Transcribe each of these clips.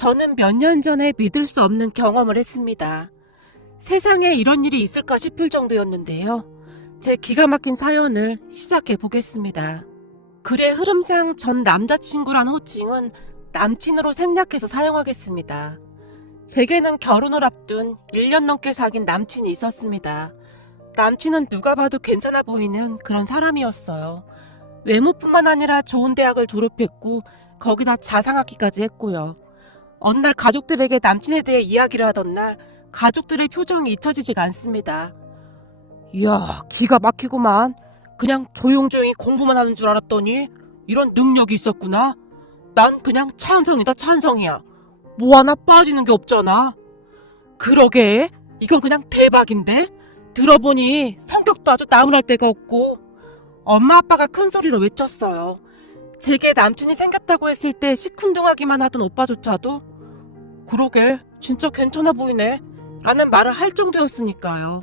저는 몇 년 전에 믿을 수 없는 경험을 했습니다. 세상에 이런 일이 있을까 싶을 정도였는데요. 제 기가 막힌 사연을 시작해 보겠습니다. 글의 흐름상 전 남자친구라는 호칭은 남친으로 생략해서 사용하겠습니다. 제게는 결혼을 앞둔 1년 넘게 사귄 남친이 있었습니다. 남친은 누가 봐도 괜찮아 보이는 그런 사람이었어요. 외모뿐만 아니라 좋은 대학을 졸업했고 거기다 자상하기까지 했고요. 어느 날 가족들에게 남친에 대해 이야기를 하던 날 가족들의 표정이 잊혀지지가 않습니다. 이야, 기가 막히구만. 그냥 조용조용히 공부만 하는 줄 알았더니 이런 능력이 있었구나. 난 그냥 찬성이다, 찬성이야. 뭐 하나 빠지는 게 없잖아. 그러게, 이건 그냥 대박인데? 들어보니 성격도 아주 나무랄 데가 없고. 엄마 아빠가 큰 소리로 외쳤어요. 제게 남친이 생겼다고 했을 때 시큰둥하기만 하던 오빠조차도 그러게 진짜 괜찮아 보이네 라는 말을 할 정도였으니까요.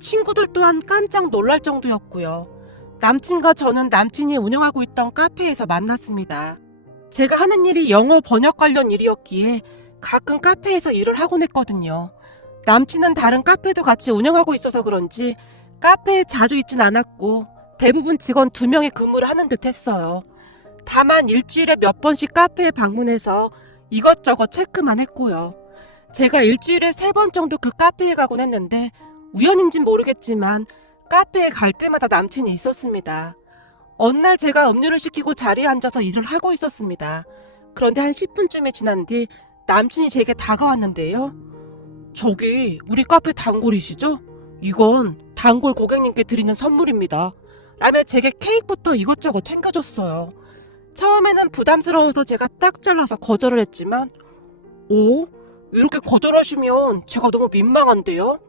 친구들 또한 깜짝 놀랄 정도였고요. 남친과 저는 남친이 운영하고 있던 카페에서 만났습니다. 제가 하는 일이 영어 번역 관련 일이었기에 가끔 카페에서 일을 하곤 했거든요. 남친은 다른 카페도 같이 운영하고 있어서 그런지 카페에 자주 있진 않았고 대부분 직원 2명이 근무를 하는 듯 했어요. 다만 일주일에 몇 번씩 카페에 방문해서 이것저것 체크만 했고요. 제가 일주일에 3번 정도 그 카페에 가곤 했는데 우연인진 모르겠지만 카페에 갈 때마다 남친이 있었습니다. 어느 날 제가 음료를 시키고 자리에 앉아서 일을 하고 있었습니다. 그런데 한 10분쯤이 지난 뒤 남친이 제게 다가왔는데요. 저기 우리 카페 단골이시죠? 이건 단골 고객님께 드리는 선물입니다. 라며 제게 케이크부터 이것저것 챙겨줬어요. 처음에는 부담스러워서 제가 딱 잘라서 거절을 했지만 오? 이렇게 거절하시면 제가 너무 민망한데요?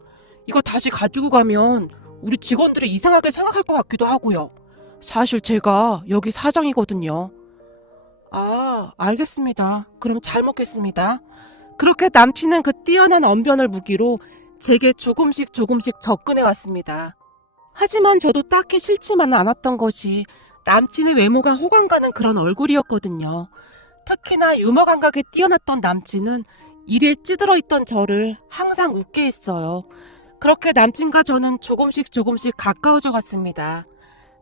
이거 다시 가지고 가면 우리 직원들이 이상하게 생각할 것 같기도 하고요. 사실 제가 여기 사장이거든요. 아, 알겠습니다. 그럼 잘 먹겠습니다. 그렇게 남친은 그 뛰어난 언변을 무기로 제게 조금씩 접근해 왔습니다. 하지만 저도 딱히 싫지만은 않았던 것이 남친의 외모가 호감 가는 그런 얼굴이었거든요. 특히나 유머 감각이 뛰어났던 남친은 일에 찌들어 있던 저를 항상 웃게 했어요. 그렇게 남친과 저는 조금씩 가까워져 갔습니다.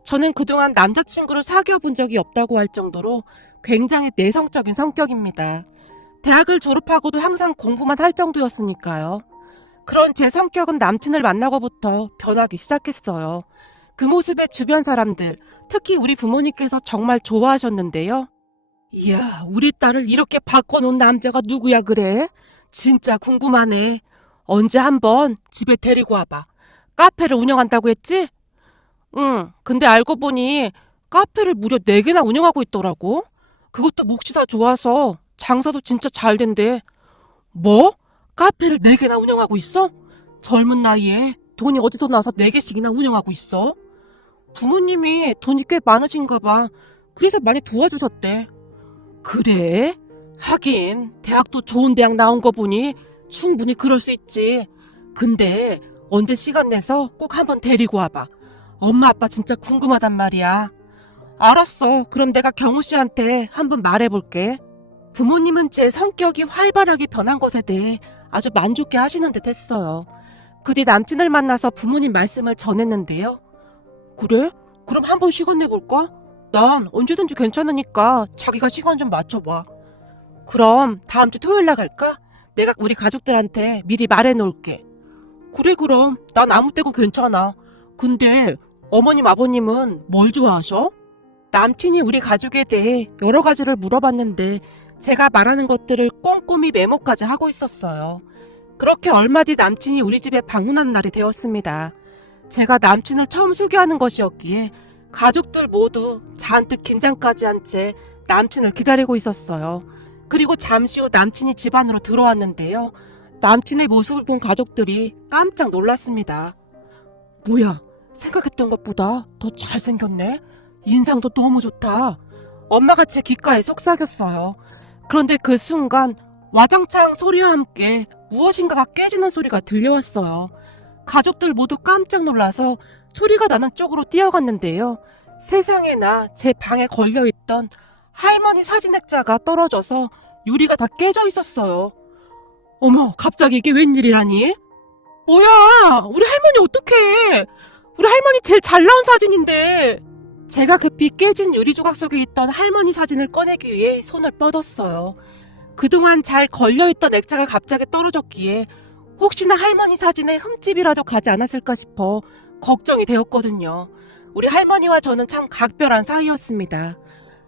저는 그동안 남자친구를 사귀어 본 적이 없다고 할 정도로 굉장히 내성적인 성격입니다. 대학을 졸업하고도 항상 공부만 할 정도였으니까요. 그런 제 성격은 남친을 만나고부터 변하기 시작했어요. 그 모습에 주변 사람들, 특히 우리 부모님께서 정말 좋아하셨는데요. 이야, 우리 딸을 이렇게 바꿔놓은 남자가 누구야 그래? 진짜 궁금하네. 언제 한번 집에 데리고 와봐. 카페를 운영한다고 했지? 응, 근데 알고 보니 카페를 무려 4개나 운영하고 있더라고. 그것도 몫이 다 좋아서 장사도 진짜 잘 된대. 뭐? 카페를 4개나 운영하고 있어? 젊은 나이에 돈이 어디서 나서 4개씩이나 운영하고 있어? 부모님이 돈이 꽤 많으신가 봐. 그래서 많이 도와주셨대. 그래? 하긴 대학도 좋은 대학 나온 거 보니 충분히 그럴 수 있지. 근데 언제 시간 내서 꼭 한번 데리고 와봐. 엄마 아빠 진짜 궁금하단 말이야. 알았어. 그럼 내가 경우 씨한테 한번 말해볼게. 부모님은 제 성격이 활발하게 변한 것에 대해 아주 만족해 하시는 듯 했어요. 그 뒤 남친을 만나서 부모님 말씀을 전했는데요. 그래? 그럼 한번 시간 내볼까? 난 언제든지 괜찮으니까 자기가 시간 좀 맞춰봐. 그럼 다음 주 토요일 날 갈까? 내가 우리 가족들한테 미리 말해놓을게. 그래 그럼 난 아무 때고 괜찮아. 근데 어머님 아버님은 뭘 좋아하셔? 남친이 우리 가족에 대해 여러 가지를 물어봤는데 제가 말하는 것들을 꼼꼼히 메모까지 하고 있었어요. 그렇게 얼마 뒤 남친이 우리 집에 방문한 날이 되었습니다. 제가 남친을 처음 소개하는 것이었기에 가족들 모두 잔뜩 긴장까지 한 채 남친을 기다리고 있었어요. 그리고 잠시 후 남친이 집 안으로 들어왔는데요. 남친의 모습을 본 가족들이 깜짝 놀랐습니다. 뭐야, 생각했던 것보다 더 잘생겼네? 인상도 너무 좋다. 엄마가 제 귓가에 속삭였어요. 그런데 그 순간 와장창 소리와 함께 무엇인가가 깨지는 소리가 들려왔어요. 가족들 모두 깜짝 놀라서 소리가 나는 쪽으로 뛰어갔는데요. 세상에나 제 방에 걸려있던 할머니 사진 액자가 떨어져서 유리가 다 깨져 있었어요. 어머, 갑자기 이게 웬일이라니? 뭐야, 우리 할머니 어떡해? 우리 할머니 제일 잘 나온 사진인데. 제가 급히 깨진 유리 조각 속에 있던 할머니 사진을 꺼내기 위해 손을 뻗었어요. 그동안 잘 걸려있던 액자가 갑자기 떨어졌기에 혹시나 할머니 사진에 흠집이라도 가지 않았을까 싶어 걱정이 되었거든요. 우리 할머니와 저는 참 각별한 사이였습니다.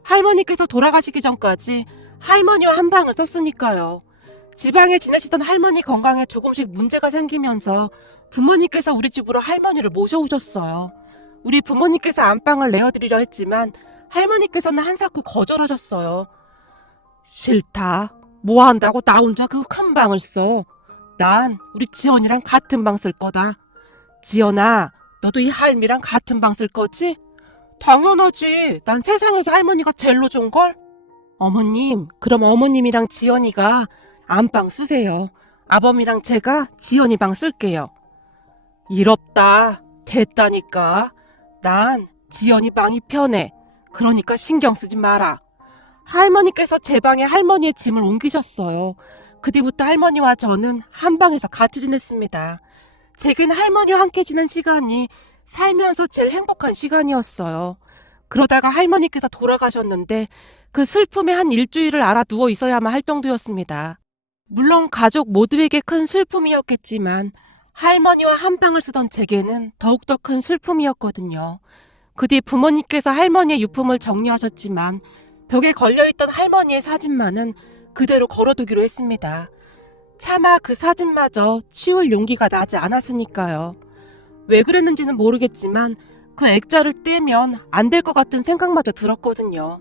할머니께서 돌아가시기 전까지 할머니와 한 방을 썼으니까요. 지방에 지내시던 할머니 건강에 조금씩 문제가 생기면서 부모님께서 우리 집으로 할머니를 모셔오셨어요. 우리 부모님께서 안방을 내어드리려 했지만 할머니께서는 한사코 거절하셨어요. 싫다. 뭐 한다고 나 혼자 그 큰 방을 써. 난 우리 지연이랑 같은 방 쓸 거다. 지연아, 너도 이 할미랑 같은 방 쓸 거지? 당연하지. 난 세상에서 할머니가 제일로 좋은걸? 어머님, 그럼 어머님이랑 지연이가 안방 쓰세요. 아범이랑 제가 지연이 방 쓸게요. 이롭다. 됐다니까. 난 지연이 방이 편해. 그러니까 신경 쓰지 마라. 할머니께서 제 방에 할머니의 짐을 옮기셨어요. 그 뒤부터 할머니와 저는 한 방에서 같이 지냈습니다. 제겐 할머니와 함께 지낸 시간이 살면서 제일 행복한 시간이었어요. 그러다가 할머니께서 돌아가셨는데 그 슬픔에 한 일주일을 알아 누워 있어야만 할 정도였습니다. 물론 가족 모두에게 큰 슬픔이었겠지만 할머니와 한 방을 쓰던 제게는 더욱더 큰 슬픔이었거든요. 그 뒤 부모님께서 할머니의 유품을 정리하셨지만 벽에 걸려있던 할머니의 사진만은 그대로 걸어두기로 했습니다. 차마 그 사진마저 치울 용기가 나지 않았으니까요. 왜 그랬는지는 모르겠지만 그 액자를 떼면 안 될 것 같은 생각마저 들었거든요.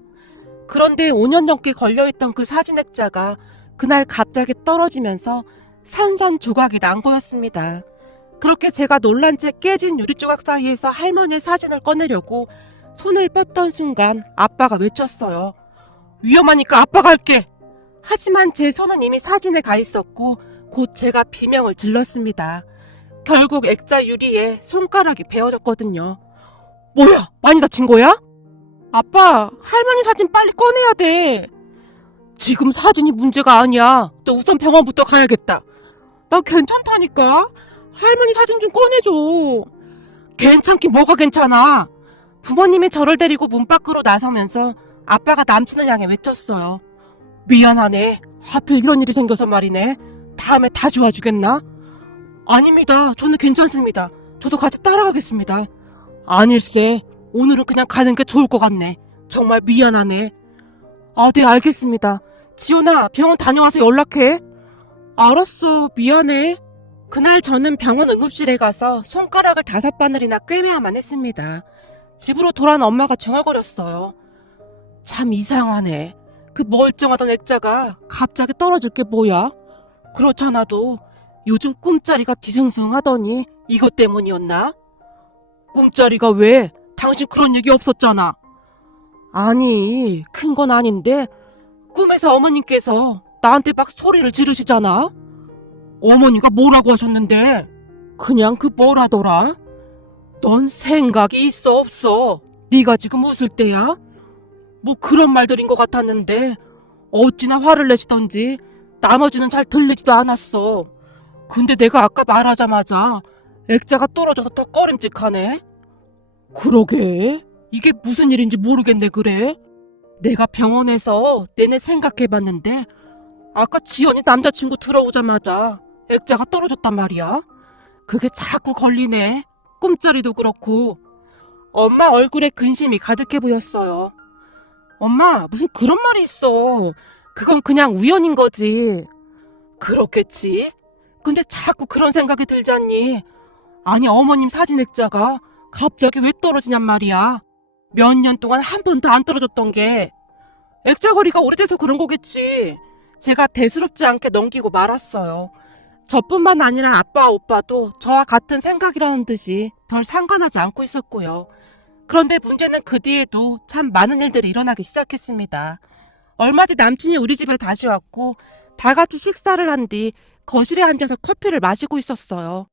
그런데 5년 넘게 걸려있던 그 사진 액자가 그날 갑자기 떨어지면서 산산조각이 난 거였습니다. 그렇게 제가 놀란 채 깨진 유리조각 사이에서 할머니의 사진을 꺼내려고 손을 뻗던 순간 아빠가 외쳤어요. 위험하니까 아빠가 할게. 하지만 제 손은 이미 사진에 가 있었고 곧 제가 비명을 질렀습니다. 결국 액자 유리에 손가락이 베어졌거든요. 뭐야? 많이 다친 거야? 아빠, 할머니 사진 빨리 꺼내야 돼. 지금 사진이 문제가 아니야. 너 우선 병원부터 가야겠다. 나 괜찮다니까. 할머니 사진 좀 꺼내줘. 괜찮긴 뭐가 괜찮아. 부모님이 저를 데리고 문 밖으로 나서면서 아빠가 남친을 향해 외쳤어요. 미안하네. 하필 이런 일이 생겨서 말이네. 다음에 다 좋아주겠나? 아닙니다. 저는 괜찮습니다. 저도 같이 따라가겠습니다. 아닐세. 오늘은 그냥 가는 게 좋을 것 같네. 정말 미안하네. 아, 네, 알겠습니다. 지연아, 병원 다녀와서 연락해. 알았어. 미안해. 그날 저는 병원 응급실에 가서 손가락을 5바늘이나 꿰매야만 했습니다. 집으로 돌아온 엄마가 중얼거렸어요. 참 이상하네. 그 멀쩡하던 액자가 갑자기 떨어질 게 뭐야? 그렇잖아도 요즘 꿈자리가 뒤숭숭하더니 이것 때문이었나? 꿈자리가 왜? 당신 그런 얘기 없었잖아. 아니, 큰 건 아닌데 꿈에서 어머님께서 나한테 막 소리를 지르시잖아. 어머니가 뭐라고 하셨는데? 그냥 그 뭐라더라? 넌 생각이 있어 없어? 네가 지금 웃을 때야? 뭐 그런 말들인 것 같았는데 어찌나 화를 내시던지 나머지는 잘 들리지도 않았어. 근데 내가 아까 말하자마자 액자가 떨어져서 더 꺼림직하네. 그러게, 이게 무슨 일인지 모르겠네. 그래, 내가 병원에서 내내 생각해봤는데 아까 지연이 남자친구 들어오자마자 액자가 떨어졌단 말이야. 그게 자꾸 걸리네. 꿈자리도 그렇고. 엄마 얼굴에 근심이 가득해 보였어요. 엄마, 무슨 그런 말이 있어. 그건 그냥 우연인 거지. 그렇겠지. 근데 자꾸 그런 생각이 들잖니. 아니, 어머님 사진 액자가 갑자기 왜 떨어지냔 말이야. 몇 년 동안 한 번도 안 떨어졌던 게. 액자거리가 오래돼서 그런 거겠지. 제가 대수롭지 않게 넘기고 말았어요. 저뿐만 아니라 아빠, 오빠도 저와 같은 생각이라는 듯이 별 상관하지 않고 있었고요. 그런데 문제는 그 뒤에도 참 많은 일들이 일어나기 시작했습니다. 얼마 뒤 남친이 우리 집에 다시 왔고 다 같이 식사를 한 뒤 거실에 앉아서 커피를 마시고 있었어요.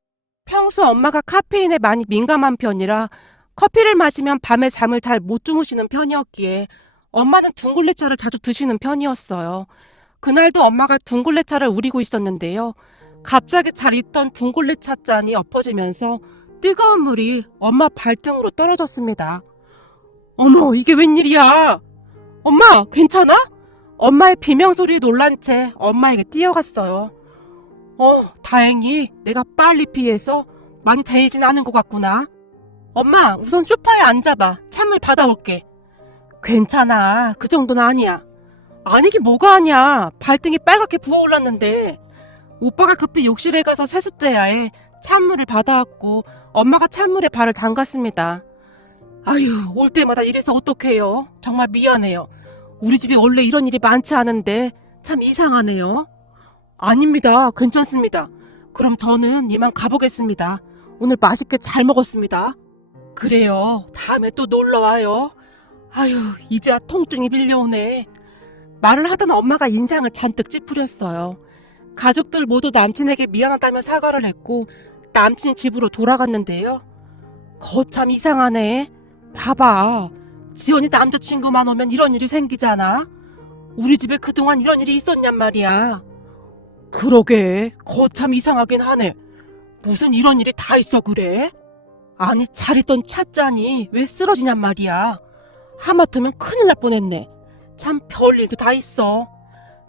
평소 엄마가 카페인에 많이 민감한 편이라 커피를 마시면 밤에 잠을 잘 못 주무시는 편이었기에 엄마는 둥글레차를 자주 드시는 편이었어요. 그날도 엄마가 둥글레차를 우리고 있었는데요. 갑자기 잘 있던 둥글레차 잔이 엎어지면서 뜨거운 물이 엄마 발등으로 떨어졌습니다. 어머, 이게 웬일이야? 엄마, 괜찮아? 엄마의 비명소리에 놀란 채 엄마에게 뛰어갔어요. 다행히 내가 빨리 피해서 많이 데이진 않은 것 같구나. 엄마, 우선 소파에 앉아봐. 찬물 받아올게. 괜찮아. 그 정도는 아니야. 아니긴 뭐가 아니야. 발등이 빨갛게 부어올랐는데 오빠가 급히 욕실에 가서 세숫대야에 찬물을 받아왔고 엄마가 찬물에 발을 담갔습니다. 아유, 올 때마다 이래서 어떡해요. 정말 미안해요. 우리 집에 원래 이런 일이 많지 않은데 참 이상하네요. 아닙니다. 괜찮습니다. 그럼 저는 이만 가보겠습니다. 오늘 맛있게 잘 먹었습니다. 그래요. 다음에 또 놀러와요. 아유, 이제야 통증이 밀려오네. 말을 하던 엄마가 인상을 잔뜩 찌푸렸어요. 가족들 모두 남친에게 미안하다며 사과를 했고 남친이 집으로 돌아갔는데요. 거참 이상하네. 봐봐. 지연이 남자친구만 오면 이런 일이 생기잖아. 우리 집에 그동안 이런 일이 있었냔 말이야. 그러게. 거참 이상하긴 하네. 무슨 이런 일이 다 있어 그래? 아니, 잘 있던 찻잔이 왜 쓰러지냔 말이야. 하마터면 큰일 날 뻔했네. 참 별일도 다 있어.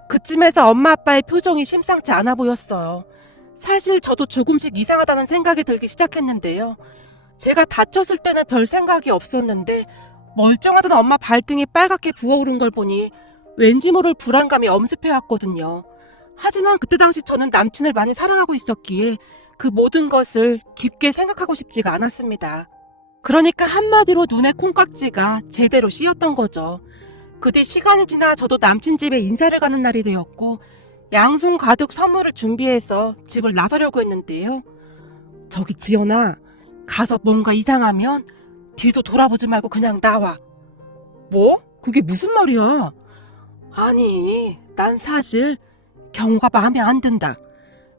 그쯤에서 엄마 아빠의 표정이 심상치 않아 보였어요. 사실 저도 조금씩 이상하다는 생각이 들기 시작했는데요. 제가 다쳤을 때는 별 생각이 없었는데 멀쩡하던 엄마 발등이 빨갛게 부어오른 걸 보니 왠지 모를 불안감이 엄습해왔거든요. 하지만 그때 당시 저는 남친을 많이 사랑하고 있었기에 그 모든 것을 깊게 생각하고 싶지가 않았습니다. 그러니까 한마디로 눈에 콩깍지가 제대로 씌었던 거죠. 그 뒤 시간이 지나 저도 남친 집에 인사를 가는 날이 되었고 양손 가득 선물을 준비해서 집을 나서려고 했는데요. 저기 지연아, 가서 뭔가 이상하면 뒤도 돌아보지 말고 그냥 나와. 뭐? 그게 무슨 말이야? 아니, 난 사실 경우가 마음에 안 든다.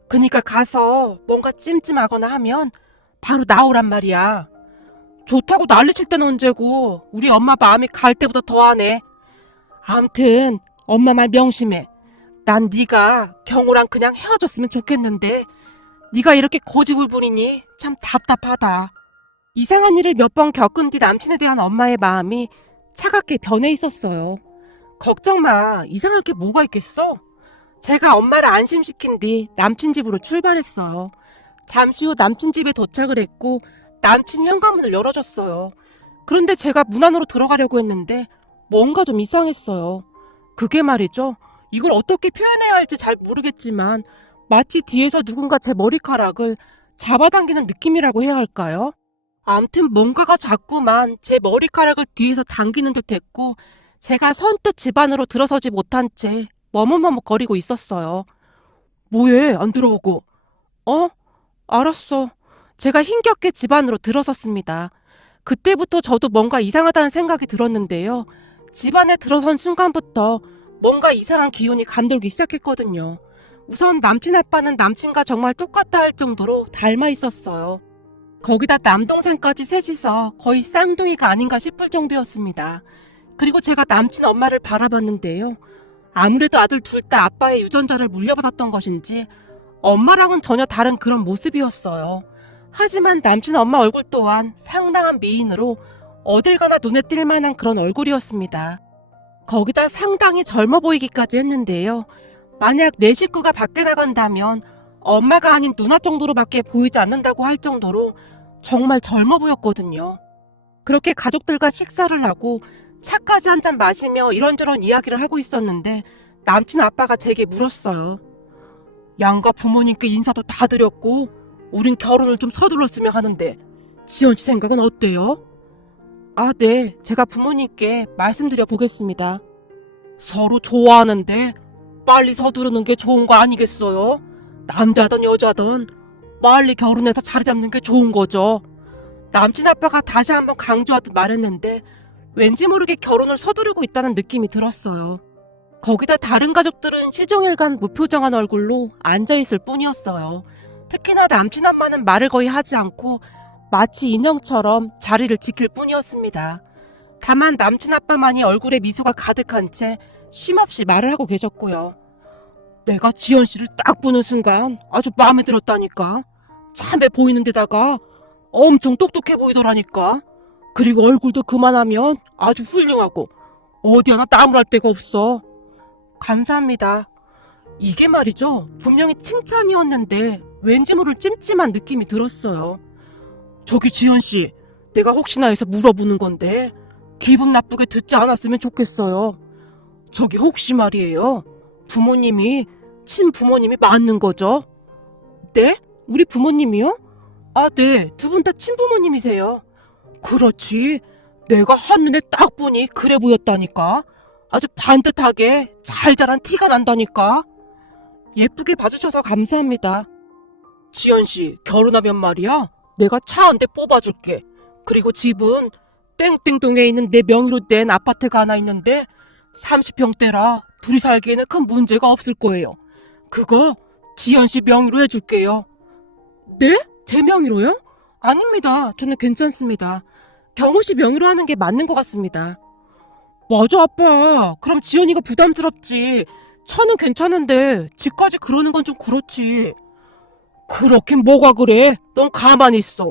그니까 가서 뭔가 찜찜하거나 하면 바로 나오란 말이야. 좋다고 난리칠 때는 언제고 우리 엄마 마음이 갈 때보다 더하네. 암튼 엄마 말 명심해. 난 네가 경호랑 그냥 헤어졌으면 좋겠는데 네가 이렇게 고집을 부리니 참 답답하다. 이상한 일을 몇 번 겪은 뒤 남친에 대한 엄마의 마음이 차갑게 변해 있었어요. 걱정 마. 이상할 게 뭐가 있겠어? 제가 엄마를 안심시킨 뒤 남친 집으로 출발했어요. 잠시 후 남친 집에 도착을 했고 남친이 현관문을 열어줬어요. 그런데 제가 문 안으로 들어가려고 했는데 뭔가 좀 이상했어요. 그게 말이죠. 이걸 어떻게 표현해야 할지 잘 모르겠지만 마치 뒤에서 누군가 제 머리카락을 잡아당기는 느낌이라고 해야 할까요? 암튼 뭔가가 자꾸만 제 머리카락을 뒤에서 당기는 듯 했고 제가 선뜻 집 안으로 들어서지 못한 채 머뭇머뭇거리고 있었어요. 뭐해? 안 들어오고. 알았어. 제가 힘겹게 집 안으로 들어섰습니다. 그때부터 저도 뭔가 이상하다는 생각이 들었는데요. 집 안에 들어선 순간부터 뭔가 이상한 기운이 감돌기 시작했거든요. 우선 남친 아빠는 남친과 정말 똑같다 할 정도로 닮아 있었어요. 거기다 남동생까지 셋이서 거의 쌍둥이가 아닌가 싶을 정도였습니다. 그리고 제가 남친 엄마를 바라봤는데요. 아무래도 아들 둘 다 아빠의 유전자를 물려받았던 것인지 엄마랑은 전혀 다른 그런 모습이었어요. 하지만 남친 엄마 얼굴 또한 상당한 미인으로 어딜 가나 눈에 띌 만한 그런 얼굴이었습니다. 거기다 상당히 젊어 보이기까지 했는데요. 만약 내 식구가 밖에 나간다면 엄마가 아닌 누나 정도로밖에 보이지 않는다고 할 정도로 정말 젊어 보였거든요. 그렇게 가족들과 식사를 하고 차까지 한 잔 마시며 이런저런 이야기를 하고 있었는데 남친 아빠가 제게 물었어요. 양가 부모님께 인사도 다 드렸고 우린 결혼을 좀 서둘렀으면 하는데 지연 씨 생각은 어때요? 아, 네. 제가 부모님께 말씀드려 보겠습니다. 서로 좋아하는데 빨리 서두르는 게 좋은 거 아니겠어요? 남자든 여자든 빨리 결혼해서 자리 잡는 게 좋은 거죠. 남친 아빠가 다시 한번 강조하듯 말했는데 왠지 모르게 결혼을 서두르고 있다는 느낌이 들었어요. 거기다 다른 가족들은 시종일관 무표정한 얼굴로 앉아있을 뿐이었어요. 특히나 남친 엄마는 말을 거의 하지 않고 마치 인형처럼 자리를 지킬 뿐이었습니다. 다만 남친 아빠만이 얼굴에 미소가 가득한 채 쉼없이 말을 하고 계셨고요. 내가 지연 씨를 딱 보는 순간 아주 마음에 들었다니까. 참해 보이는 데다가 엄청 똑똑해 보이더라니까. 그리고 얼굴도 그만하면 아주 훌륭하고 어디 하나 나무랄 데가 없어. 감사합니다. 이게 말이죠. 분명히 칭찬이었는데 왠지 모를 찜찜한 느낌이 들었어요. 저기 지연 씨, 내가 혹시나 해서 물어보는 건데 기분 나쁘게 듣지 않았으면 좋겠어요. 저기 혹시 말이에요. 부모님이 친부모님이 맞는 거죠? 네? 우리 부모님이요? 아, 네. 두 분 다 친부모님이세요. 그렇지. 내가 한눈에 딱 보니 그래 보였다니까. 아주 반듯하게 잘 자란 티가 난다니까. 예쁘게 봐주셔서 감사합니다. 지연씨, 결혼하면 말이야. 내가 차 한 대 뽑아줄게. 그리고 집은 땡땡동에 있는 내 명의로 낸 아파트가 하나 있는데 30평대라 둘이 살기에는 큰 문제가 없을 거예요. 그거 지연씨 명의로 해줄게요. 네? 제 명의로요? 아닙니다. 저는 괜찮습니다. 경호씨 명의로 하는 게 맞는 것 같습니다. 맞아, 아빠. 그럼 지연이가 부담스럽지. 차는 괜찮은데 집까지 그러는 건 좀 그렇지. 그렇긴 뭐가 그래. 넌 가만히 있어.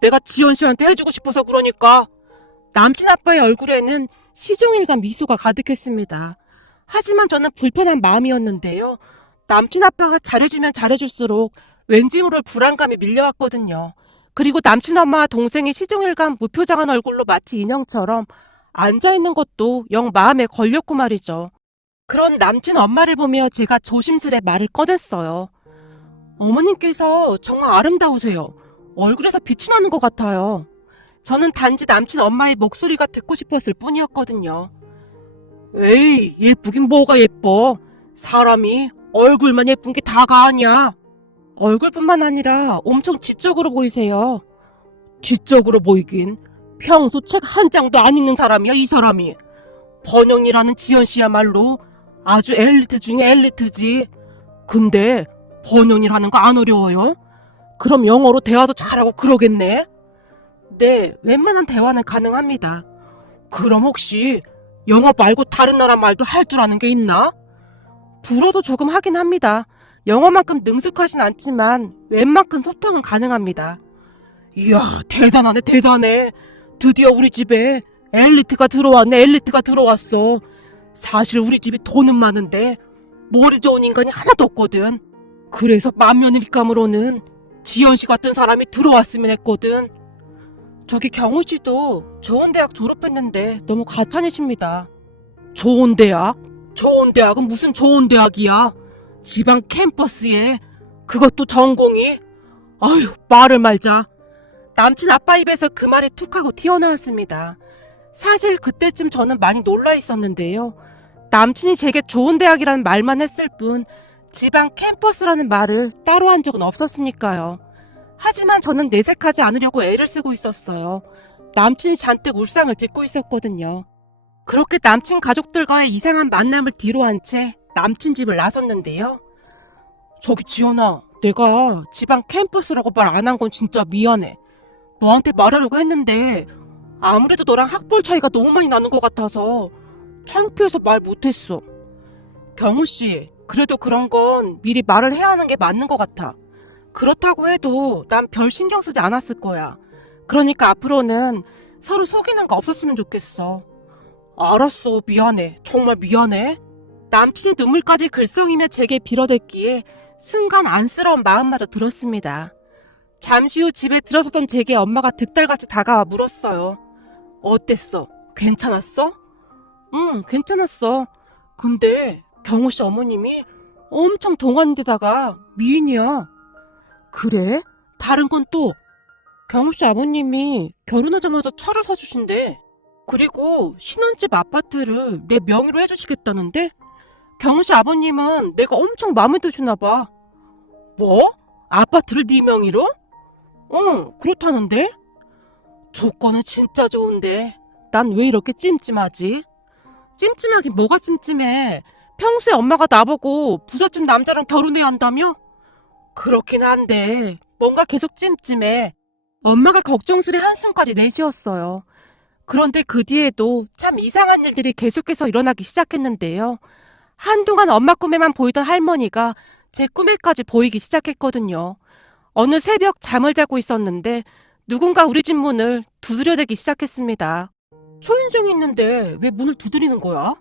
내가 지연 씨한테 해주고 싶어서 그러니까. 남친 아빠의 얼굴에는 시종일관 미소가 가득했습니다. 하지만 저는 불편한 마음이었는데요. 남친 아빠가 잘해주면 잘해줄수록 왠지 모를 불안감이 밀려왔거든요. 그리고 남친 엄마와 동생이 시종일관 무표정한 얼굴로 마치 인형처럼 앉아있는 것도 영 마음에 걸렸고 말이죠. 그런 남친 엄마를 보며 제가 조심스레 말을 꺼냈어요. 어머님께서 정말 아름다우세요. 얼굴에서 빛이 나는 것 같아요. 저는 단지 남친 엄마의 목소리가 듣고 싶었을 뿐이었거든요. 에이, 예쁘긴 뭐가 예뻐. 사람이 얼굴만 예쁜 게 다가 아니야. 얼굴뿐만 아니라 엄청 지적으로 보이세요. 지적으로 보이긴. 평소 책 한 장도 안 읽는 사람이야, 이 사람이. 번영이라는 지연 씨야말로 아주 엘리트 중에 엘리트지. 근데 번영이라는 거 안 어려워요? 그럼 영어로 대화도 잘하고 그러겠네? 네, 웬만한 대화는 가능합니다. 그럼 혹시 영어 말고 다른 나라 말도 할 줄 아는 게 있나? 불어도 조금 하긴 합니다. 영어만큼 능숙하진 않지만 웬만큼 소통은 가능합니다. 이야, 대단하네, 대단해. 드디어 우리 집에 엘리트가 들어왔네, 엘리트가 들어왔어. 사실 우리 집이 돈은 많은데 머리 좋은 인간이 하나도 없거든. 그래서 맏며느리감으로는 지연 씨 같은 사람이 들어왔으면 했거든. 저기 경호 씨도 좋은 대학 졸업했는데 너무 과찬이십니다. 좋은 대학? 좋은 대학은 무슨 좋은 대학이야. 지방 캠퍼스에 그것도 전공이. 아휴, 말을 말자. 남친 아빠 입에서 그 말이 툭 하고 튀어나왔습니다. 사실 그때쯤 저는 많이 놀라 있었는데요. 남친이 제게 좋은 대학이라는 말만 했을 뿐 지방 캠퍼스라는 말을 따로 한 적은 없었으니까요. 하지만 저는 내색하지 않으려고 애를 쓰고 있었어요. 남친이 잔뜩 울상을 짓고 있었거든요. 그렇게 남친 가족들과의 이상한 만남을 뒤로한 채 남친 집을 나섰는데요. 저기 지연아, 내가 지방 캠퍼스라고 말 안 한 건 진짜 미안해. 너한테 말하려고 했는데 아무래도 너랑 학벌 차이가 너무 많이 나는 것 같아서 창피해서 말 못했어. 경호씨, 그래도 그런 건 미리 말을 해야 하는 게 맞는 것 같아. 그렇다고 해도 난 별 신경 쓰지 않았을 거야. 그러니까 앞으로는 서로 속이는 거 없었으면 좋겠어. 알았어, 미안해. 정말 미안해. 남친이 눈물까지 글썽이며 제게 빌어댔기에 순간 안쓰러운 마음마저 들었습니다. 잠시 후 집에 들어서던 제게 엄마가 득달같이 다가와 물었어요. 어땠어? 괜찮았어? 응, 괜찮았어. 근데 경호씨 어머님이 엄청 동안인데다가 미인이야. 그래? 다른 건 또? 경호씨 아버님이 결혼하자마자 차를 사주신대. 그리고 신혼집 아파트를 내 명의로 해주시겠다는데? 경호씨 아버님은 내가 엄청 마음에 드시나 봐. 뭐? 아파트를 네 명의로? 응, 그렇다는데? 조건은 진짜 좋은데 난 왜 이렇게 찜찜하지? 찜찜하긴 뭐가 찜찜해. 평소에 엄마가 나보고 부잣집 남자랑 결혼해야 한다며? 그렇긴 한데 뭔가 계속 찜찜해. 엄마가 걱정스레 한숨까지 내쉬었어요. 그런데 그 뒤에도 참 이상한 일들이 계속해서 일어나기 시작했는데요. 한동안 엄마 꿈에만 보이던 할머니가 제 꿈에까지 보이기 시작했거든요. 어느 새벽 잠을 자고 있었는데 누군가 우리 집 문을 두드려대기 시작했습니다. 초인종이 있는데 왜 문을 두드리는 거야?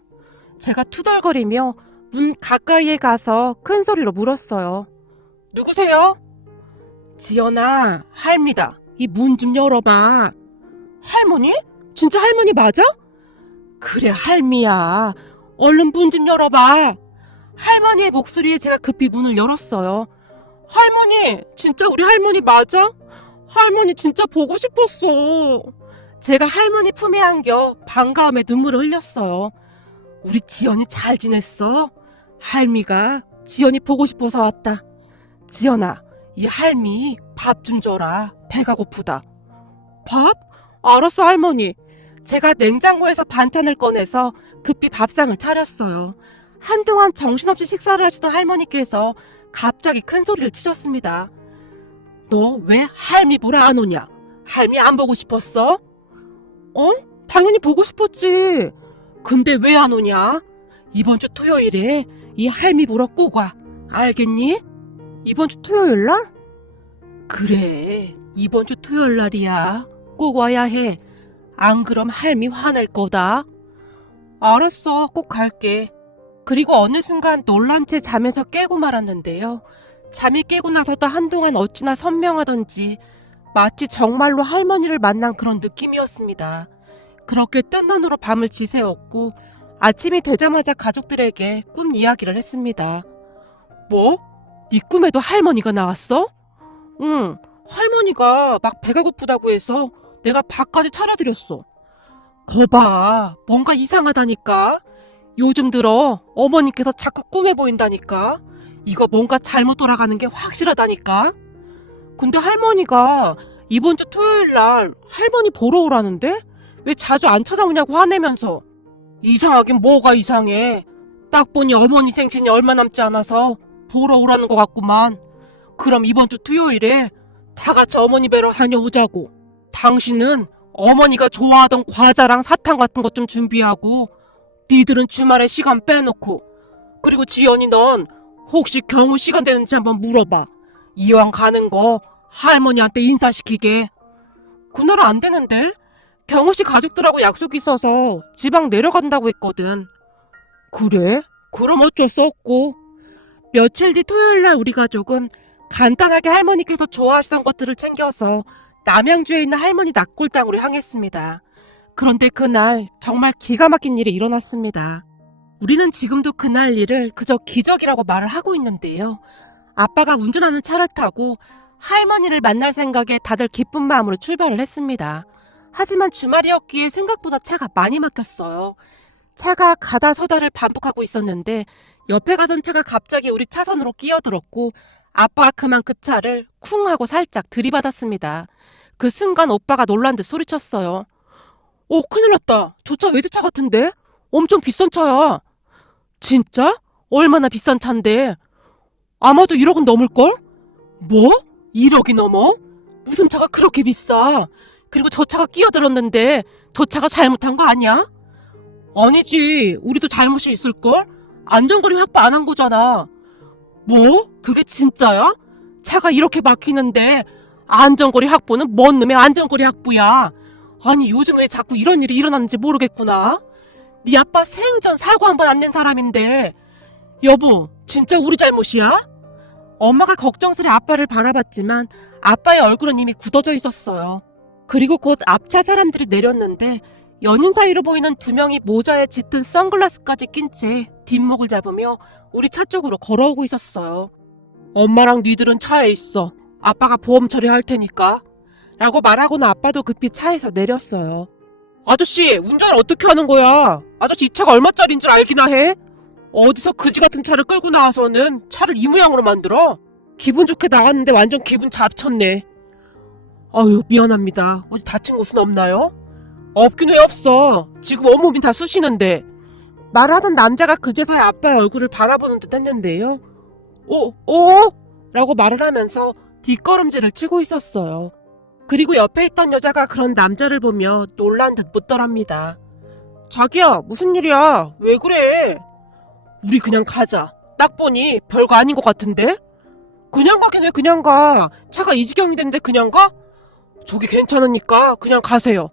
제가 투덜거리며 문 가까이에 가서 큰 소리로 물었어요. 누구세요? 지연아, 할미다. 이 문 좀 열어봐. 할머니? 진짜 할머니 맞아? 그래, 할미야. 얼른 문 좀 열어봐. 할머니의 목소리에 제가 급히 문을 열었어요. 할머니, 진짜 우리 할머니 맞아? 할머니 진짜 보고 싶었어. 제가 할머니 품에 안겨 반가움에 눈물을 흘렸어요. 우리 지연이 잘 지냈어? 할미가 지연이 보고 싶어서 왔다. 지연아, 이 할미 밥 좀 줘라. 배가 고프다. 밥? 알았어, 할머니. 제가 냉장고에서 반찬을 꺼내서 급히 밥상을 차렸어요. 한동안 정신없이 식사를 하시던 할머니께서 갑자기 큰 소리를 치셨습니다. 너 왜 할미 보러 안 오냐? 할미 안 보고 싶었어? 당연히 보고 싶었지. 근데 왜 안 오냐? 이번 주 토요일에 이 할미 보러 꼭 와. 알겠니? 이번 주 토요일 날? 그래, 이번 주 토요일 날이야. 꼭 와야 해. 안 그럼 할미 화낼 거다. 알았어, 꼭 갈게. 그리고 어느 순간 놀란 채 잠에서 깨고 말았는데요. 잠이 깨고 나서도 한동안 어찌나 선명하던지 마치 정말로 할머니를 만난 그런 느낌이었습니다. 그렇게 뜬 눈으로 밤을 지새웠고 아침이 되자마자 가족들에게 꿈 이야기를 했습니다. 뭐? 네 꿈에도 할머니가 나왔어? 응, 할머니가 막 배가 고프다고 해서 내가 밥까지 차려드렸어. 거봐, 뭔가 이상하다니까? 요즘 들어 어머니께서 자꾸 꿈에 보인다니까? 이거 뭔가 잘못 돌아가는 게 확실하다니까? 근데 할머니가 이번 주 토요일 날 할머니 보러 오라는데? 왜 자주 안 찾아오냐고 화내면서. 이상하긴 뭐가 이상해. 딱 보니 어머니 생신이 얼마 남지 않아서 보러 오라는 것 같구만. 그럼 이번 주 토요일에 다 같이 어머니 뵈러 다녀오자고. 당신은 어머니가 좋아하던 과자랑 사탕 같은 것 좀 준비하고 니들은 주말에 시간 빼놓고 그리고 지연이 넌 혹시 경우 시간 되는지 한번 물어봐. 이왕 가는 거 할머니한테 인사시키게. 그날은 안 되는데? 경호씨 가족들하고 약속이 있어서 지방 내려간다고 했거든. 그래? 그럼 어쩔 수 없고. 며칠 뒤 토요일날 우리 가족은 간단하게 할머니께서 좋아하시던 것들을 챙겨서 남양주에 있는 할머니 낙골당으로 향했습니다. 그런데 그날 정말 기가 막힌 일이 일어났습니다. 우리는 지금도 그날 일을 그저 기적이라고 말을 하고 있는데요. 아빠가 운전하는 차를 타고 할머니를 만날 생각에 다들 기쁜 마음으로 출발을 했습니다. 하지만 주말이었기에 생각보다 차가 많이 막혔어요. 차가 가다 서다를 반복하고 있었는데 옆에 가던 차가 갑자기 우리 차선으로 끼어들었고 아빠가 그만 그 차를 쿵 하고 살짝 들이받았습니다. 그 순간 오빠가 놀란 듯 소리쳤어요. 큰일 났다. 저 차 외제차 같은데? 엄청 비싼 차야. 진짜? 얼마나 비싼 차인데? 아마도 1억은 넘을걸? 뭐? 1억이 넘어? 무슨 차가 그렇게 비싸? 그리고 저 차가 끼어들었는데 저 차가 잘못한 거 아니야? 아니지. 우리도 잘못이 있을걸? 안전거리 확보 안 한 거잖아. 뭐? 그게 진짜야? 차가 이렇게 막히는데 안전거리 확보는 뭔 놈의 안전거리 확보야? 아니 요즘 왜 자꾸 이런 일이 일어나는지 모르겠구나. 네 아빠 생전 사고 한 번 안 낸 사람인데. 여보, 진짜 우리 잘못이야? 엄마가 걱정스레 아빠를 바라봤지만 아빠의 얼굴은 이미 굳어져 있었어요. 그리고 곧 앞차 사람들이 내렸는데 연인 사이로 보이는 두 명이 모자에 짙은 선글라스까지 낀 채 뒷목을 잡으며 우리 차 쪽으로 걸어오고 있었어요. 엄마랑 니들은 차에 있어. 아빠가 보험 처리할 테니까. 라고 말하고는 아빠도 급히 차에서 내렸어요. 아저씨, 운전을 어떻게 하는 거야? 아저씨 이 차가 얼마짜리인 줄 알기나 해? 어디서 그지 같은 차를 끌고 나와서는 차를 이 모양으로 만들어? 기분 좋게 나갔는데 완전 기분 잡쳤네. 아유, 미안합니다. 어디 다친 곳은 없나요? 없긴 왜 없어. 지금 온몸이 다 쑤시는데. 말하던 남자가 그제서야 아빠의 얼굴을 바라보는 듯 했는데요. 라고 말을 하면서 뒷걸음질을 치고 있었어요. 그리고 옆에 있던 여자가 그런 남자를 보며 놀란 듯 묻더랍니다. 자기야, 무슨 일이야? 왜 그래? 우리 그냥 가자. 딱 보니 별거 아닌 것 같은데? 그냥 가긴 왜 그냥 가? 차가 이 지경이 된데 그냥 가? 저기 괜찮으니까 그냥 가세요.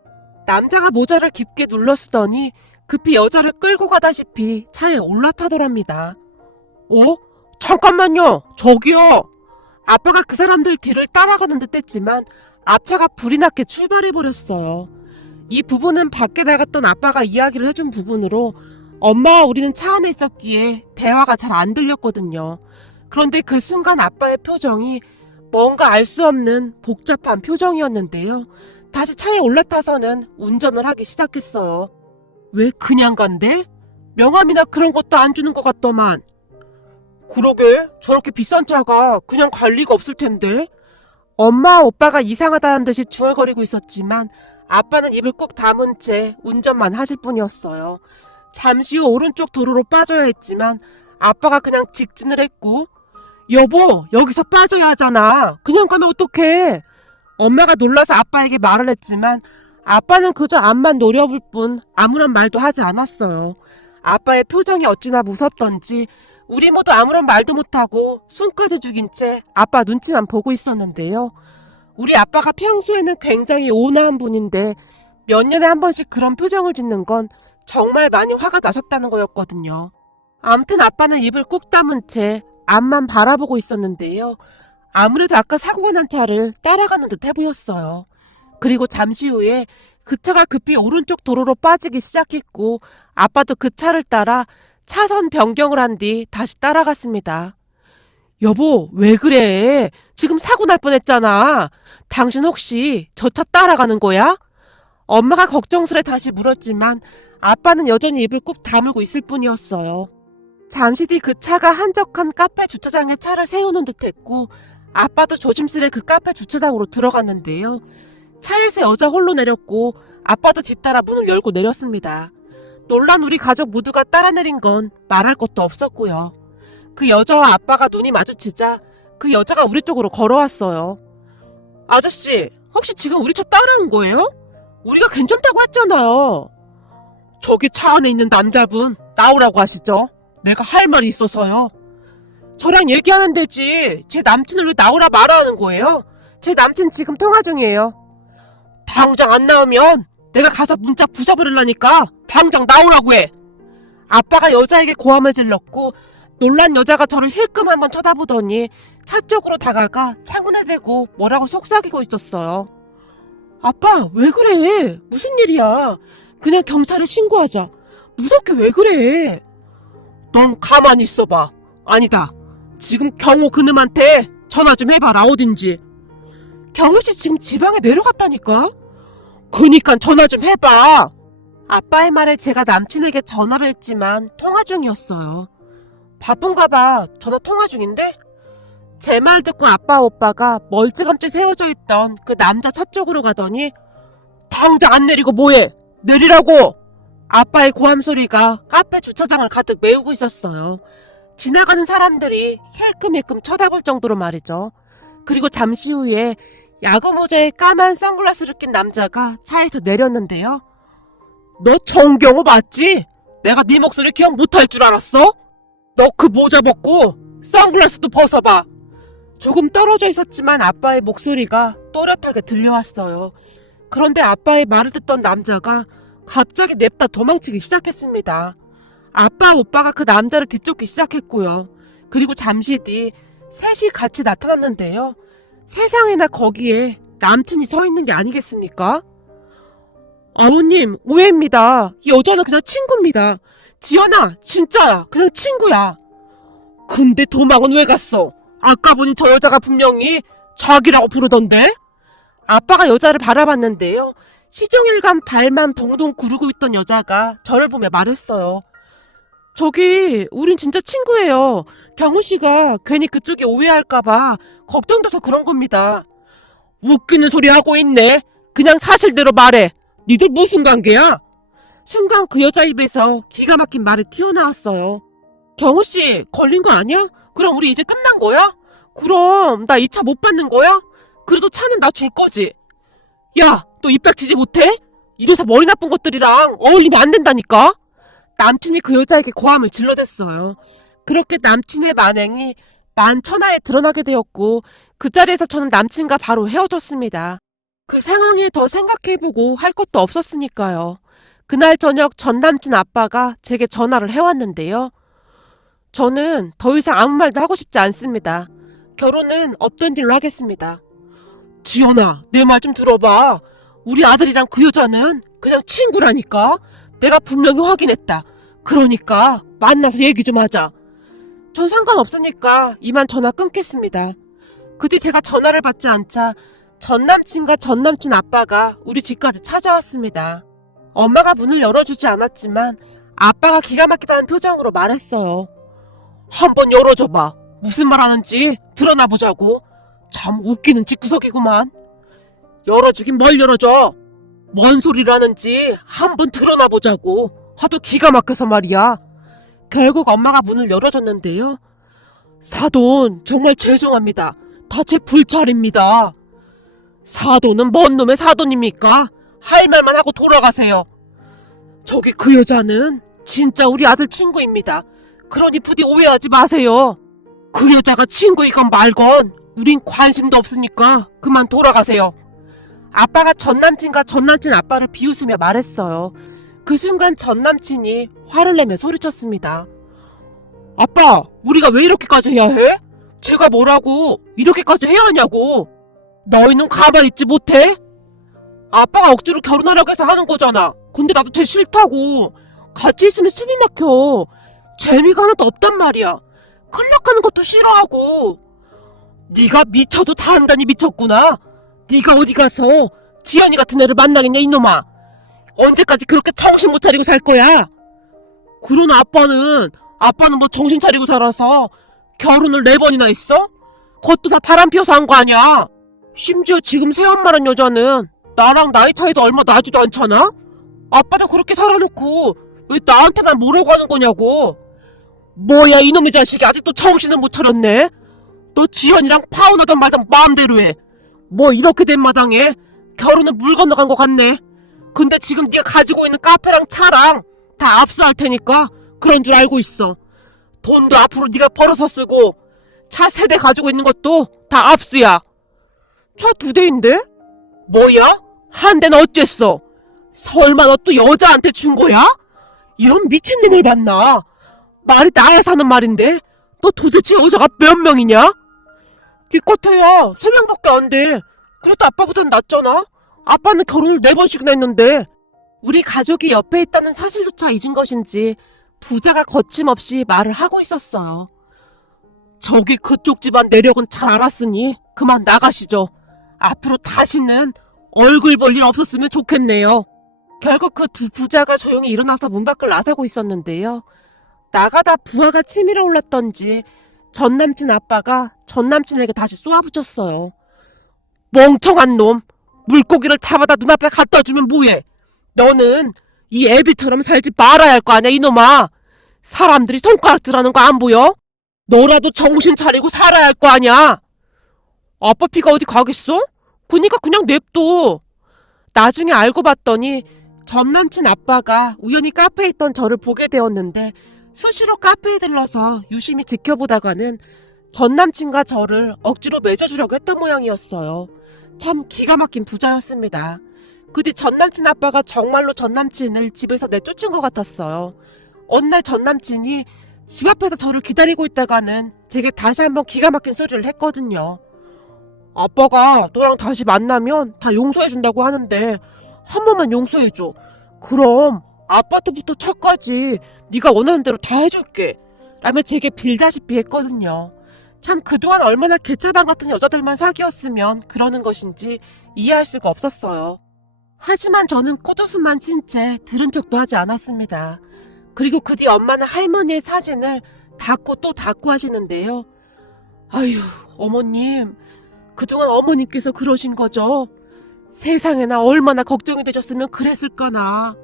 남자가 모자를 깊게 눌러쓰더니 급히 여자를 끌고 가다시피 차에 올라타더랍니다. 어? 잠깐만요. 저기요. 아빠가 그 사람들 뒤를 따라가는 듯 했지만 앞차가 불이 나게 출발해버렸어요. 이 부분은 밖에 나갔던 아빠가 이야기를 해준 부분으로 엄마와 우리는 차 안에 있었기에 대화가 잘 안 들렸거든요. 그런데 그 순간 아빠의 표정이 뭔가 알 수 없는 복잡한 표정이었는데요. 다시 차에 올라타서는 운전을 하기 시작했어요. 왜 그냥 간대? 명함이나 그런 것도 안 주는 것 같더만. 그러게, 저렇게 비싼 차가 그냥 갈 리가 없을 텐데. 엄마와 오빠가 이상하다는 듯이 중얼거리고 있었지만 아빠는 입을 꾹 다문 채 운전만 하실 뿐이었어요. 잠시 후 오른쪽 도로로 빠져야 했지만 아빠가 그냥 직진을 했고, 여보, 여기서 빠져야 하잖아. 그냥 가면 어떡해. 엄마가 놀라서 아빠에게 말을 했지만 아빠는 그저 앞만 노려볼 뿐 아무런 말도 하지 않았어요. 아빠의 표정이 어찌나 무섭던지 우리 모두 아무런 말도 못하고 숨까지 죽인 채 아빠 눈치만 보고 있었는데요. 우리 아빠가 평소에는 굉장히 온화한 분인데 몇 년에 한 번씩 그런 표정을 짓는 건 정말 많이 화가 나셨다는 거였거든요. 아무튼 아빠는 입을 꾹 다문 채 앞만 바라보고 있었는데요. 아무래도 아까 사고가 난 차를 따라가는 듯 해보였어요. 그리고 잠시 후에 그 차가 급히 오른쪽 도로로 빠지기 시작했고 아빠도 그 차를 따라 차선 변경을 한 뒤 다시 따라갔습니다. 여보, 왜 그래? 지금 사고 날 뻔했잖아. 당신 혹시 저 차 따라가는 거야? 엄마가 걱정스레 다시 물었지만 아빠는 여전히 입을 꾹 다물고 있을 뿐이었어요. 잠시 뒤 그 차가 한적한 카페 주차장에 차를 세우는 듯 했고 아빠도 조심스레 그 카페 주차장으로 들어갔는데요. 차에서 여자 홀로 내렸고 아빠도 뒤따라 문을 열고 내렸습니다. 놀란 우리 가족 모두가 따라 내린 건 말할 것도 없었고요. 그 여자와 아빠가 눈이 마주치자 그 여자가 우리 쪽으로 걸어왔어요. 아저씨, 혹시 지금 우리 차 따라온 거예요? 우리가 괜찮다고 했잖아요. 저기 차 안에 있는 남자분 나오라고 하시죠. 내가 할 말이 있어서요. 저랑 얘기하면 되지. 제 남친을 왜 나오라 말하는 거예요? 제 남친 지금 통화 중이에요. 당장 안 나오면 내가 가서 문짝 부숴버리려니까 당장 나오라고 해. 아빠가 여자에게 고함을 질렀고 놀란 여자가 저를 힐끔 한번 쳐다보더니 차 쪽으로 다가가 창문에 대고 뭐라고 속삭이고 있었어요. 아빠, 왜 그래? 무슨 일이야? 그냥 경찰에 신고하자. 무섭게 왜 그래? 넌 가만히 있어봐. 아니다. 지금 경호 그놈한테 전화 좀 해봐라. 어딘지. 경호씨 지금 지방에 내려갔다니까? 그니까 전화 좀 해봐. 아빠의 말에 제가 남친에게 전화를 했지만 통화 중이었어요. 바쁜가 봐. 전화 통화 중인데? 제 말 듣고 아빠 오빠가 멀찌감치 세워져 있던 그 남자 차 쪽으로 가더니 당장 안 내리고 뭐해? 내리라고! 아빠의 고함 소리가 카페 주차장을 가득 메우고 있었어요. 지나가는 사람들이 힐끔힐끔 쳐다볼 정도로 말이죠. 그리고 잠시 후에 야구 모자에 까만 선글라스를 낀 남자가 차에서 내렸는데요. 너 정경호 맞지? 내가 네 목소리 기억 못할 줄 알았어? 너 그 모자 벗고 선글라스도 벗어봐. 조금 떨어져 있었지만 아빠의 목소리가 또렷하게 들려왔어요. 그런데 아빠의 말을 듣던 남자가 갑자기 냅다 도망치기 시작했습니다. 아빠 오빠가 그 남자를 뒤쫓기 시작했고요. 그리고 잠시 뒤 셋이 같이 나타났는데요. 세상에나 거기에 남친이 서 있는 게 아니겠습니까? 아버님, 오해입니다. 이 여자는 그냥 친구입니다. 지연아, 진짜야. 그냥 친구야. 근데 도망은 왜 갔어? 아까 보니 저 여자가 분명히 자기라고 부르던데? 아빠가 여자를 바라봤는데요. 시종일관 발만 동동 구르고 있던 여자가 저를 보며 말했어요. 저기, 우린 진짜 친구예요. 경호씨가 괜히 그쪽이 오해할까봐 걱정돼서 그런 겁니다. 웃기는 소리 하고 있네. 그냥 사실대로 말해. 니들 무슨 관계야? 순간 그 여자 입에서 기가 막힌 말이 튀어나왔어요. 경호씨, 걸린 거 아니야? 그럼 우리 이제 끝난 거야? 그럼 나 이 차 못 받는 거야? 그래도 차는 나 줄 거지. 야, 너 입 닥치지 못해? 이래서 머리 나쁜 것들이랑 어울리면 안 된다니까? 남친이 그 여자에게 고함을 질러댔어요. 그렇게 남친의 만행이 만천하에 드러나게 되었고 그 자리에서 저는 남친과 바로 헤어졌습니다. 그 상황에 더 생각해보고 할 것도 없었으니까요. 그날 저녁 전 남친 아빠가 제게 전화를 해왔는데요. 저는 더 이상 아무 말도 하고 싶지 않습니다. 결혼은 없던 일로 하겠습니다. 지연아, 내 말 좀 들어봐. 우리 아들이랑 그 여자는 그냥 친구라니까. 내가 분명히 확인했다. 그러니까 만나서 얘기 좀 하자. 전 상관없으니까 이만 전화 끊겠습니다. 그 뒤 제가 전화를 받지 않자 전 남친과 전 남친 아빠가 우리 집까지 찾아왔습니다. 엄마가 문을 열어주지 않았지만 아빠가 기가 막히다는 표정으로 말했어요. 한번 열어줘봐. 무슨 말 하는지 드러나 보자고. 참 웃기는 집구석이구만. 열어주긴 뭘 열어줘. 뭔 소리를 하는지 한번 드러나 보자고. 하도 기가 막혀서 말이야. 결국 엄마가 문을 열어줬는데요. 사돈, 정말 죄송합니다. 다 제 불찰입니다. 사돈은 뭔 놈의 사돈입니까? 할 말만 하고 돌아가세요. 저기 그 여자는 진짜 우리 아들 친구입니다. 그러니 부디 오해하지 마세요. 그 여자가 친구이건 말건 우린 관심도 없으니까 그만 돌아가세요. 아빠가 전 남친과 전 남친 아빠를 비웃으며 말했어요. 그 순간 전 남친이 화를 내며 소리쳤습니다. 아빠, 우리가 왜 이렇게까지 해야 해? 제가 뭐라고 이렇게까지 해야 하냐고. 너희는 가만히 있지 못해? 아빠가 억지로 결혼하라고 해서 하는 거잖아. 근데 나도 쟤 싫다고. 같이 있으면 숨이 막혀. 재미가 하나도 없단 말이야. 클럽가는 것도 싫어하고. 네가 미쳐도 단단히 미쳤구나. 네가 어디 가서 지연이 같은 애를 만나겠냐 이놈아. 언제까지 그렇게 정신 못 차리고 살 거야? 그런 아빠는 뭐 정신 차리고 살아서 결혼을 4번이나 했어? 그것도 다 바람 피워서 한 거 아니야. 심지어 지금 새엄마란 여자는 나랑 나이 차이도 얼마 나지도 않잖아? 아빠도 그렇게 살아놓고 왜 나한테만 뭐라고 하는 거냐고. 뭐야 이놈의 자식이 아직도 정신을 못 차렸네. 너 지연이랑 파혼하던 말던 마음대로 해. 뭐 이렇게 된 마당에 결혼은 물 건너간 것 같네. 근데 지금 네가 가지고 있는 카페랑 차랑 다 압수할 테니까 그런 줄 알고 있어. 돈도 앞으로 네가 벌어서 쓰고 차 3대 가지고 있는 것도 다 압수야. 차 2대인데? 뭐야? 한 대는 어쨌어? 설마 너 또 여자한테 준 거야? 이런 미친놈을 봤나? 말이 나야 사는 말인데 너 도대체 여자가 몇 명이냐? 기껏해야 3명밖에 안 돼. 그래도 아빠보단 낫잖아. 아빠는 결혼을 4번씩이나 했는데. 우리 가족이 옆에 있다는 사실조차 잊은 것인지 부자가 거침없이 말을 하고 있었어요. 저기 그쪽 집안 내력은 잘 알았으니 그만 나가시죠. 앞으로 다시는 얼굴 볼 일 없었으면 좋겠네요. 결국 그 두 부자가 조용히 일어나서 문 밖을 나서고 있었는데요. 나가다 부하가 치밀어 올랐던지 전 남친 아빠가 전 남친에게 다시 쏘아붙였어요. 멍청한 놈! 물고기를 잡아다 눈앞에 갖다 주면 뭐해? 너는 이 애비처럼 살지 말아야 할 거 아니야 이놈아. 사람들이 손가락질하는 거 안 보여? 너라도 정신 차리고 살아야 할 거 아니야. 아빠 피가 어디 가겠어? 그니까 그냥 냅둬. 나중에 알고 봤더니 전 남친 아빠가 우연히 카페에 있던 저를 보게 되었는데 수시로 카페에 들러서 유심히 지켜보다가는 전 남친과 저를 억지로 맺어주려고 했던 모양이었어요. 참 기가 막힌 부자였습니다. 그 뒤 전 남친 아빠가 정말로 전 남친을 집에서 내쫓은 것 같았어요. 어느 날 전 남친이 집 앞에서 저를 기다리고 있다가는 제게 다시 한번 기가 막힌 소리를 했거든요. 아빠가 너랑 다시 만나면 다 용서해준다고 하는데 한 번만 용서해줘. 그럼 아파트부터 차까지 네가 원하는 대로 다 해줄게. 라며 제게 빌다시피 했거든요. 참 그동안 얼마나 개차반 같은 여자들만 사귀었으면 그러는 것인지 이해할 수가 없었어요. 하지만 저는 콧웃음만 친 채 들은 척도 하지 않았습니다. 그리고 그 뒤 엄마는 할머니의 사진을 닫고 또 닫고 하시는데요. 아휴, 어머님, 그동안 어머님께서 그러신 거죠? 세상에나 얼마나 걱정이 되셨으면 그랬을까나.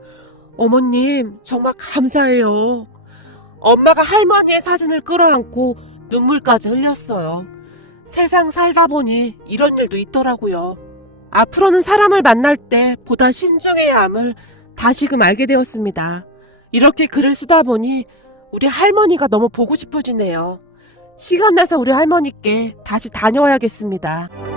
어머님, 정말 감사해요. 엄마가 할머니의 사진을 끌어안고 눈물까지 흘렸어요. 세상 살다 보니 이런 일도 있더라고요. 앞으로는 사람을 만날 때 보다 신중해야 함을 다시금 알게 되었습니다. 이렇게 글을 쓰다 보니 우리 할머니가 너무 보고 싶어지네요. 시간 내서 우리 할머니께 다시 다녀와야겠습니다.